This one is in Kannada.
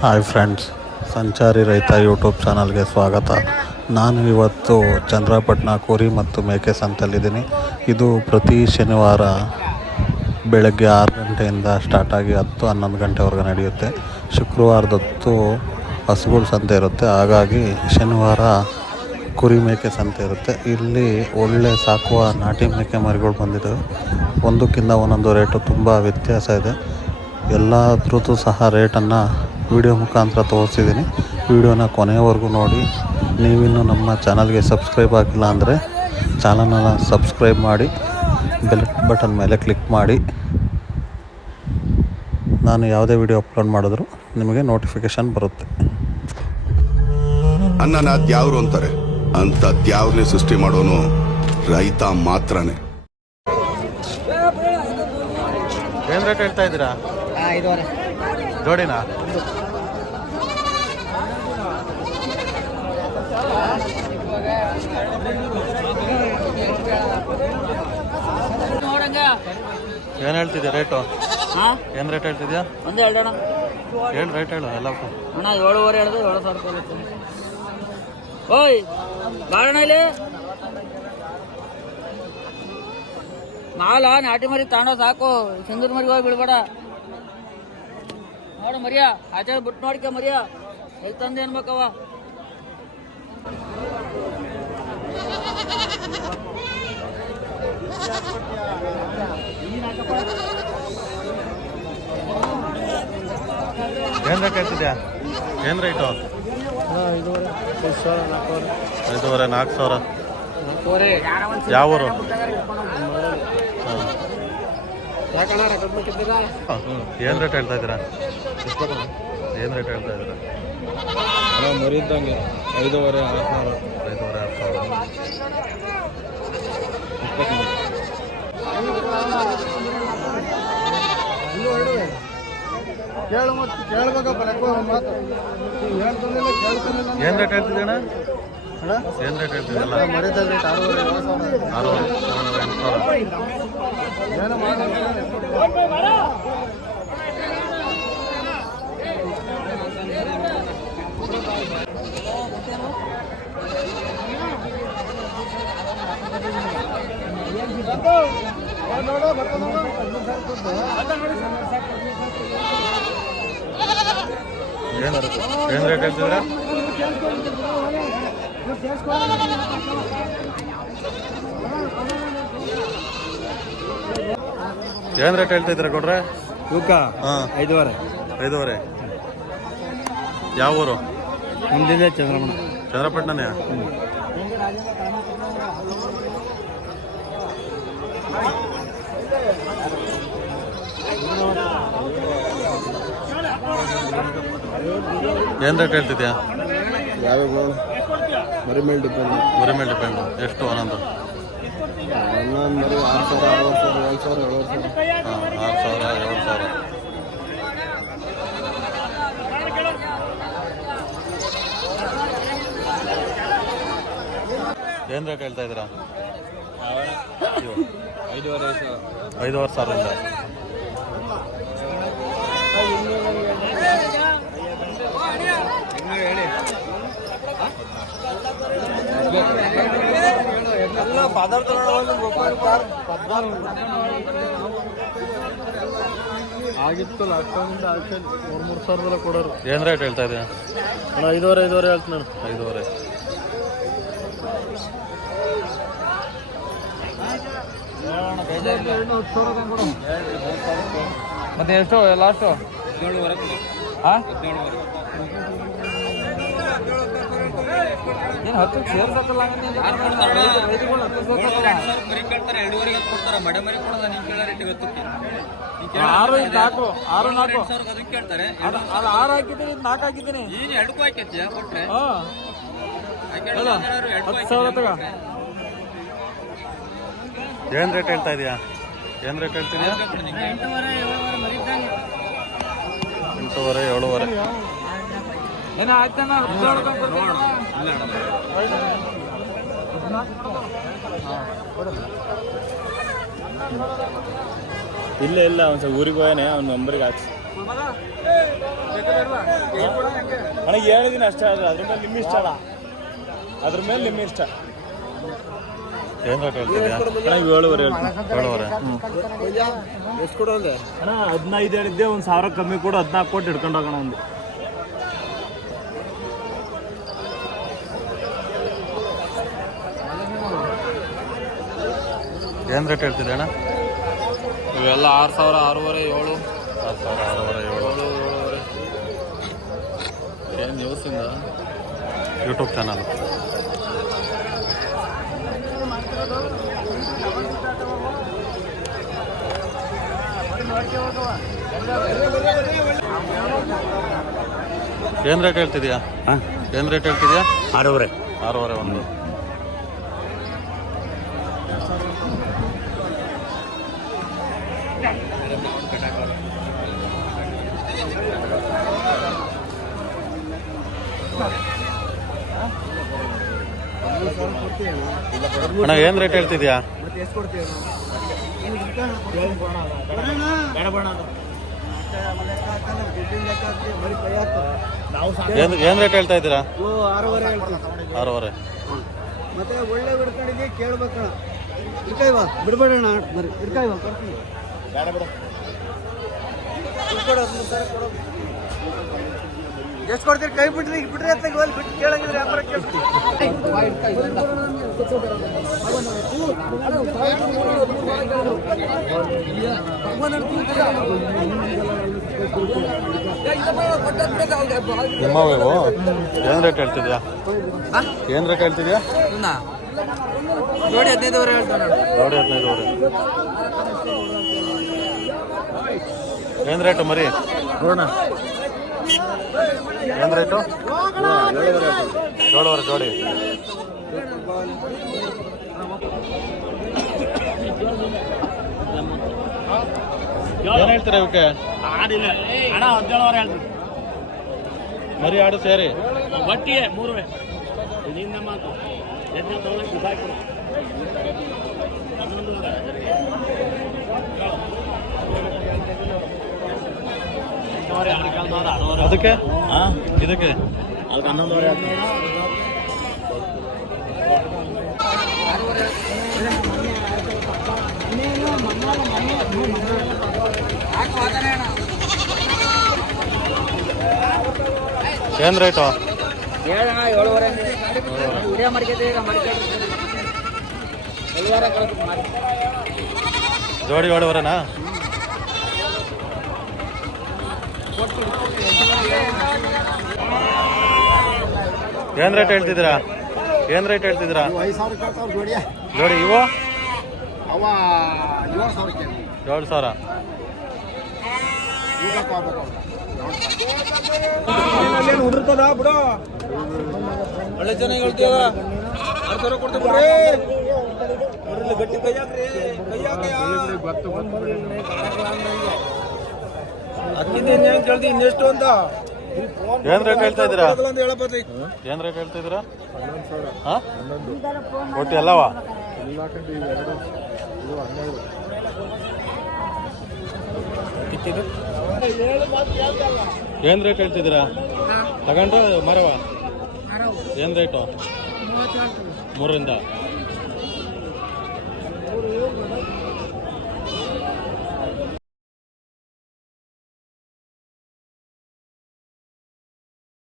ಹಾಯ್ ಫ್ರೆಂಡ್ಸ್, ಸಂಚಾರಿ ರೈತ ಯೂಟ್ಯೂಬ್ ಚಾನಲ್ಗೆ ಸ್ವಾಗತ. ನಾನು ಇವತ್ತು ಚಂದ್ರಪಟ್ಟಣ ಕುರಿ ಮತ್ತು ಮೇಕೆ ಸಂತೆಯಲ್ಲಿದ್ದೀನಿ. ಇದು ಪ್ರತಿ ಶನಿವಾರ ಬೆಳಗ್ಗೆ 6 ಗಂಟೆಯಿಂದ ಸ್ಟಾರ್ಟಾಗಿ 10-11 ಗಂಟೆವರೆಗೆ ನಡೆಯುತ್ತೆ. ಶುಕ್ರವಾರದೊತ್ತು ಹಸುಗಳ ಸಂತೆ ಇರುತ್ತೆ, ಹಾಗಾಗಿ ಶನಿವಾರ ಕುರಿ ಮೇಕೆ ಸಂತೆ ಇರುತ್ತೆ. ಇಲ್ಲಿ ಒಳ್ಳೆ ಸಾಕುವ ನಾಟಿ ಮೇಕೆ ಮರಿಗಳು ಬಂದಿದ್ದಾವೆ. ಒಂದಕ್ಕಿಂತ ಒಂದೊಂದು ರೇಟು ತುಂಬ ವ್ಯತ್ಯಾಸ ಇದೆ. ಎಲ್ಲದ್ರದ್ದು ಸಹ ರೇಟನ್ನು ವಿಡಿಯೋ ಮುಖಾಂತರ ತೋರಿಸಿದ್ದೀನಿ. ವಿಡಿಯೋನ ಕೊನೆಯವರೆಗೂ ನೋಡಿ. ನೀವಿನ್ನೂ ನಮ್ಮ ಚಾನಲ್ಗೆ ಸಬ್ಸ್ಕ್ರೈಬ್ ಆಗಿಲ್ಲ ಅಂದರೆ ಚಾನಲನ್ನು ಸಬ್ಸ್ಕ್ರೈಬ್ ಮಾಡಿ, ಬೆಲ್ ಬಟನ್ ಮೇಲೆ ಕ್ಲಿಕ್ ಮಾಡಿ. ನಾನು ಯಾವುದೇ ವಿಡಿಯೋ ಅಪ್ಲೋಡ್ ಮಾಡಿದ್ರು ನಿಮಗೆ ನೋಟಿಫಿಕೇಷನ್ ಬರುತ್ತೆ. ಅನ್ನನ ದ್ಯಾವ್ರು ಅಂತಾರೆ, ಅಂತ ದ್ಯಾವ್ರನ್ನೇ ಸೃಷ್ಟಿ ಮಾಡೋನು ರೈತ ಮಾತ್ರನೇ. ಏನು ರೇಟ್ ಹೇಳ್ತಾ ಇದ್ದೀರಾ? 5.5 ಜೋಡಿನಾ? ಏನು ಹೇಳ್ತಿದ್ಯಾ ರೇಟು? ಏನು ರೇಟ್ ಹೇಳ್ತಿದ್ಯಾ? ಒಂದು ಹೇಳೋಣ. ಹೇಳಿ ರೇಟ್ ಹೇಳು ಎಲ್ಲ. ಅಣ್ಣ 7.5 ಹೇಳಿದ್ರೆ 7,000 ರೂಪಾಯಿ ಆಗುತ್ತೆ. ಓಯ್ ಬಾರಣ ಇಲ್ಲಿ ಮಾಲ ನಾಟಿ ಮರಿ ತಾಂಡೋ ಸಾಕು. ಸಿಂಧೂರ್ ಮರಿ ಹೋಗಿ ಬಿಡ್ಬೇಡ. ನೋಡು ಮರಿಯ ಆಚೆ ಬಿಟ್ಟು ನೋಡ್ಕ ಮರಿಯ ಎಲ್ಲಿ ತಂದೆ ಅನ್ಬೇಕವ. ಏನು ರೇಟ್ ಹೇಳ್ತಿದ್ಯಾ? ಏನು ರೇಟು? 5,500 4,000. ಯಾವ ಊರು? ಏನು ರೇಟ್ ಹೇಳ್ತಾ ಇದ್ದೀರಾ? ಏನು ರೇಟ್ ಹೇಳ್ತಾ ಇದ್ದೀರಾ? ಮರಿ ಇದ್ದಂಗೆ 5,500 ಏನು ರೇಟ್ ಹೇಳ್ತಿದ್ದೀಣ? ಏನು ರೇಟ್ ಹೇಳ್ತಿದ್ದಲ್ಲ? 6,500 ಏನು ರೇಟ್ ಹೇಳ್ತಿದ್ದೀರಾ? ಏನು ರೇಟ್ ಹೇಳ್ತಿದ್ದೀರಾ ಕೊಡ್ರೆ? ತೂಕ 5,500. ಯಾವ ಊರು? ಮುಂದಿದೆ ಚಂದ್ರಪಟ್ಟಣನೇ. ಏನು ರೇಟ್ ಹೇಳ್ತಿದ್ಯಾ? ಯಾವ್ಯಾವ ಮರಿ ಮೇಲೆ ಡಿಪೆಂಡ್. ಮರಿ ಮೇಲೆ ಡಿಪೆಂಡು. ಎಷ್ಟು ಒಂದೊಂದು? ಒಂದೊಂದು ಮರಿ 6,000 6,000 7,000 6,000 7,000. ಏನು ರೇಟ್ ಹೇಳ್ತಾ ಇದ್ದೀರಾ? 5,500. ಆಗಿತ್ತು ಲಾಕ್ಡೌನಿಂದ ಆಚೆ 3,000 ಕೊಡೋರು. ಏನು ರೇಟ್ ಹೇಳ್ತಾ ಇದೆಯಾ? 5,500 ಹೇಳ್ತೀನಿ ನಾನು. 5,500. ಮತ್ತೆ ಎಷ್ಟು ಲಾಸ್ಟು? 17,500. ಏನು 10 ಸೇರ್ಸಕ್ಕಲ್ಲ? ಆರು 4 ಕೇಳ್ತಾರೆ. 6 ಹಾಕಿದ್ದೀನಿ, 4 ಹಾಕಿದ್ದೀನಿ. 2 ಹಾಕೈತಿ ಕೊಟ್ರೆ 10,000 ತಗ. ಏನು ರೇಟ್ ಹೇಳ್ತಾ ಇದೆಯಾ? ಏನು ರೇಟ್ ಹೇಳ್ತಿದ್ಯಾ? 8,500 7,500. ಏನೋ ಆಯ್ತಣ್ಣ. ಇಲ್ಲ ಒಂದು ಸ್ವಲ್ಪ ಊರಿಗೆ ಹೋಯಾನೆ, ಅವ್ನ ನಂಬರಿಗೆ ಹಾಕ್ಸಿ. ಅಣ್ಣ ಹೇಳಿದೀನಿ ಅಷ್ಟೇ, ಅದ್ರ ಮೇಲೆ ನಿಮ್ಮ ಇಷ್ಟ ಅಲ್ಲ, ಅದ್ರ ಮೇಲೆ ನಿಮ್ಮ ಇಷ್ಟ. ಏನು ರೇಟ್ ಹೇಳ್ತಿದ್ಯಾ? 7.5 7.5. ಎಷ್ಟು ಕೊಡೋದೆ ಅಣ್ಣ 15 ಹೇಳಿದ್ದೆ, 1,000 ಕಮ್ಮಿ ಕೊಡು, 14 ಕೊಟ್ಟು ಹಿಡ್ಕೊಂಡು ಹೋಗೋಣ ಒಂದು. ಏನು ರೇಟ್ ಹೇಳ್ತಿದ್ದೆ ಅಣ್ಣ? ಇವೆಲ್ಲ 6,000, 6,500, 7. 6,000, 6,500, 7. ಏನು ನ್ಯೂಸಿಂದ ಯೂಟ್ಯೂಬ್ ಚಾನಲ್. ಏನು ರೇಟ್ ಹೇಳ್ತಿದ್ಯಾ? ಏನು ರೇಟ್ ಹೇಳ್ತಿದ್ಯಾ? 6,500. 6.5 ಒಂದು. ಅಣ್ಣ ಏನು ರೇಟ್ ಹೇಳ್ತಿದ್ಯಾ? ಏನು ರೇಟ್ ಹೇಳ್ತಾ ಇದ್ದೀರಾ? 6.5. ಮತ್ತೆ ಒಳ್ಳೆ ಬಿಡ್ಕೊಂಡಿದ್ದೆ ಕೇಳ್ಬೇಕಣ್ಣ. ಇರ್ಕಾಯ್ವಾ ಬಿಡ್ಬೇಡಣ್ಣ, ಬರ್ರಿ ಇರ್ಕಾಯ್ವಾ ಕೊಡ್ತೀನಿ. ಎಷ್ಟು ಕೊಡ್ತೀರಿ? ಕೈ ಬಿಡ್ರಿ, ಬಿಡ್ರಿ ಅಂತ ಬಿಟ್ಟು ಕೇಳಂಗಿದ್ರೆ ವ್ಯಾಪಾರ ಕೇಳ್ತೀವಿ. ನಿಮ್ಮವು ಏನು ರೇಟ್ ಹೇಳ್ತಿದ್ಯಾ? ಏನು ರೇಟ್ ಹೇಳ್ತಿದ್ಯಾ? ಜೋಡಿ 15,000 ಹೇಳ್ತಾನೆ. ನೋಡಿ 15,000. ಏನು ರೇಟು ಮರಿ? ಏನು ರೇಟು? 7.5 ಜೋಡಿ. ಏನು ಹೇಳ್ತೀರಾ ಇವಕ್ಕೆ? ಮರಿ ಆಡು ಸೇರಿ ಒಟ್ಟಿಗೆ 3. ಇಲ್ಲಿಂದ ಮಾತು ಅದಕ್ಕೆ ಇದಕ್ಕೆ ಏನು ರೇಟು? ಹೇಳಣ್ಣ 7.5. ವಿಡಿಯೋ ಮಾಡ್ಕೊತೀವಿ, ಜೋಡಿ 7.5ನಾ? ಏನು ರೇಟ್ ಹೇಳ್ತಿದ್ದೀರಾ? ಏನು ರೇಟ್ ಹೇಳ್ತಿದ್ದೀರಾ? 5,000 ಜೋಡಿ ಇವು ಅವ 7,000. 7,000. ಉದುರ್ತದ ಬಿಡು, ಒಳ್ಳೆ ಚೆನ್ನಾಗಿ ಹೇಳ್ತೀವ. 6,000 ಕೊಡ್ತೀವಿ ಬಿಡ್ರಿ. ಗಟ್ಟಿ ಕೈ ಹಾಕ್ರಿ, ಕೈ ಹಾಕಿ. ಅದಕ್ಕಿಂತ ಇನ್ನೇನು ಕೇಳ್ತೀವಿ, ಇನ್ನೆಷ್ಟು ಅಂತ. ಏನು ರೇಟ್ ಹೇಳ್ತಾ ಇದ್ದೀರಾ? ಹೇಳಪ್ಪ. ಏನು ರೇಟ್ ಹೇಳ್ತಿದ್ದೀರಾ? ಹಾಂ ಒಟ್ಟು ಎಲ್ಲವ? ಏನು ರೇಟ್ ಹೇಳ್ತಿದ್ದೀರಾ? ತಗೊಂಡ್ರೆ ಮರವ ಏನು ರೇಟು? 3ರಿಂದ